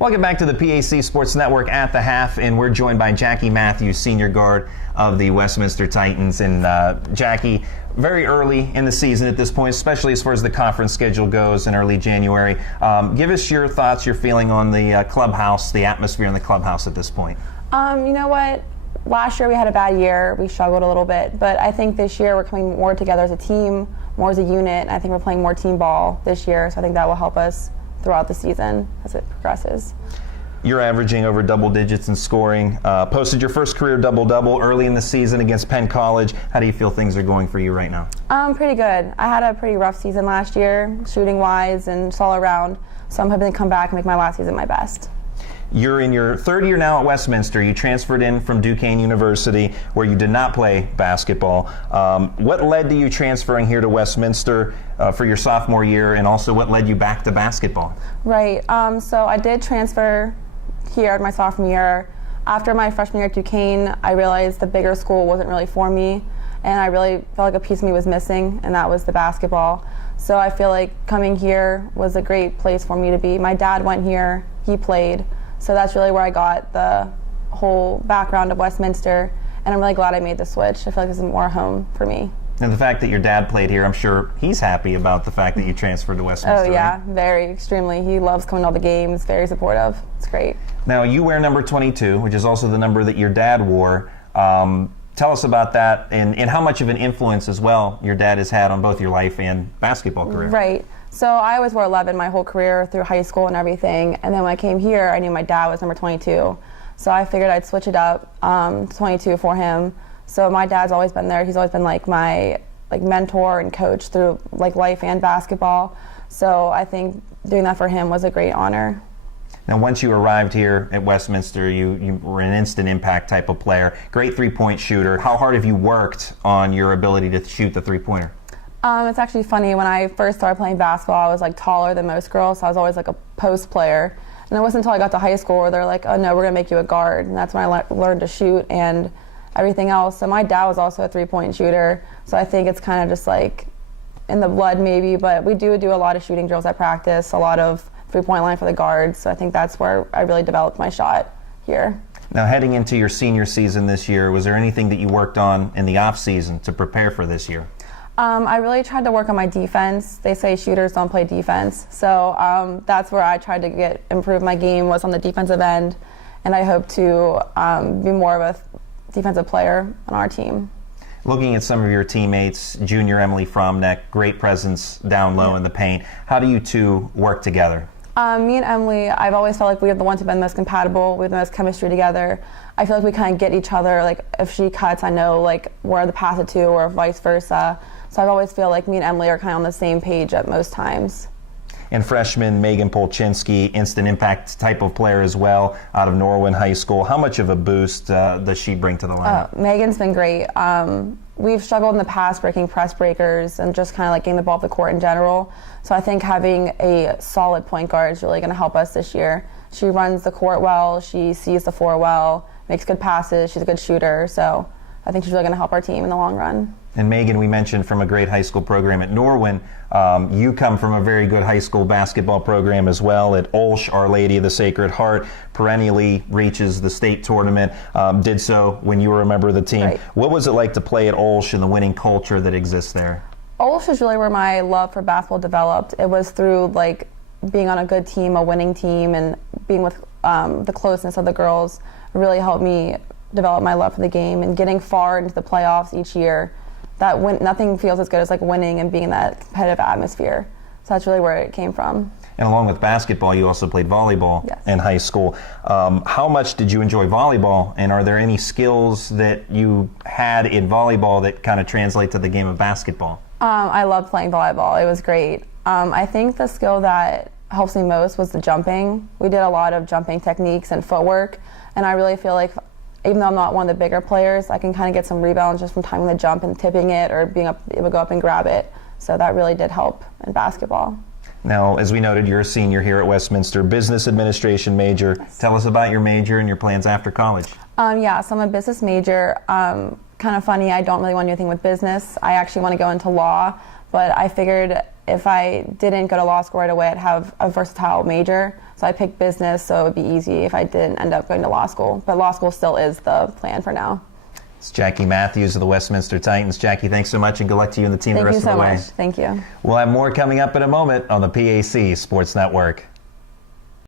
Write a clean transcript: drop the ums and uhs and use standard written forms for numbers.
Welcome back to the PAC Sports Network at the half, and we're joined by Jackie Mathews, senior guard of the Westminster Titans. And Jackie, very early in the season at this point, especially as far as the conference schedule goes in early January. Give us your thoughts, your feeling on the clubhouse, the atmosphere in the clubhouse at this point. You know what? Last year we had a bad year. We struggled a little bit, but I think this year we're coming more together as a team, more as a unit, and I think we're playing more team ball this year, so I think that will help us throughout the season as it progresses. You're averaging over double digits in scoring. Posted your first career double-double early in the season against Penn College. How do you feel things are going for you right now? Pretty good. I had a pretty rough season last year, shooting-wise and just all around, so I'm hoping to come back and make my last season my best. You're in your third year now at Westminster. You transferred in from Duquesne University, where you did not play basketball. What led to you transferring here to Westminster for your sophomore year, and also what led you back to basketball? Right. So I did transfer here my sophomore year. After my freshman year at Duquesne, I realized the bigger school wasn't really for me, and I really felt like a piece of me was missing, and that was the basketball. So I feel like coming here was a great place for me to be. My dad went here, he played. So that's really where I got the whole background of Westminster, and I'm really glad I made the switch. I feel like this is more home for me. And the fact that your dad played here, I'm sure he's happy about the fact that you transferred to Westminster. Oh yeah, right? Very, extremely. He loves coming to all the games, very supportive. It's great. Now you wear number 22, which is also the number that your dad wore. Tell us about that and how much of an influence as well your dad has had on both your life and basketball career. Right. So I always wore 11 my whole career through high school and everything. And then when I came here, I knew my dad was number 22. So I figured I'd switch it up to 22 for him. So my dad's always been there. He's always been like my mentor and coach through life and basketball. So I think doing that for him was a great honor. Now, once you arrived here at Westminster, you were an instant impact type of player, great three-point shooter. How hard have you worked on your ability to shoot the three-pointer? It's actually funny. When I first started playing basketball, I was taller than most girls, so I was always a post player. And it wasn't until I got to high school where they're like, oh no, we're going to make you a guard. And that's when I learned to shoot and everything else. So my dad was also a three-point shooter, so I think it's kind of just in the blood maybe, but we do a lot of shooting drills at practice, a lot of three-point line for the guards, so I think that's where I really developed my shot here. Now, heading into your senior season this year, was there anything that you worked on in the off-season to prepare for this year? I really tried to work on my defense. They say shooters don't play defense, so that's where I tried to improve my game, was on the defensive end, and I hope to be more of a defensive player on our team. Looking at some of your teammates, junior Emily Fromneck, great presence down low in the paint. How do you two work together? Me and Emily, I've always felt like we are the ones who've been most compatible. We have the most chemistry together. I feel like we kind of get each other. If she cuts, I know where to pass it to, or vice versa. So I always feel like me and Emily are kind of on the same page at most times. And freshman Megan Polchinski, instant impact type of player as well, out of Norwin High School. How much of a boost does she bring to the lineup? Megan's been great. We've struggled in the past breaking press breakers and just kind of getting the ball off the court in general. So I think having a solid point guard is really going to help us this year. She runs the court well, she sees the floor well, makes good passes, she's a good shooter. So I think she's really going to help our team in the long run. And Megan, we mentioned from a great high school program at Norwin. You come from a very good high school basketball program as well at Olsh. Our Lady of the Sacred Heart perennially reaches the state tournament, did so when you were a member of the team. Right. What was it like to play at Olsh and the winning culture that exists there? Olsh is really where my love for basketball developed. It was through being on a good team, a winning team, and being with the closeness of the girls really helped me develop my love for the game, and getting far into the playoffs each year. Nothing feels as good as winning and being in that competitive atmosphere. So that's really where it came from. And along with basketball, you also played volleyball Yes. in high school. How much did you enjoy volleyball, and are there any skills that you had in volleyball that kind of translate to the game of basketball? I loved playing volleyball. It was great. I think the skill that helps me most was the jumping. We did a lot of jumping techniques and footwork, and I really feel like even though I'm not one of the bigger players, I can kind of get some rebounds just from timing the jump and tipping it, or being able to go up and grab it. So that really did help in basketball. Now, as we noted, you're a senior here at Westminster, business administration major. Yes. Tell us about your major and your plans after college. So I'm a business major. Kind of funny, I don't really want to do anything with business. I actually want to go into law, but I figured if I didn't go to law school right away, I'd have a versatile major. So I picked business, so it would be easy if I didn't end up going to law school. But law school still is the plan for now. It's Jackie Mathews of the Westminster Titans. Jackie, thanks so much, and good luck to you and the team the rest of the way. Thank you so much. Thank you. We'll have more coming up in a moment on the PAC Sports Network.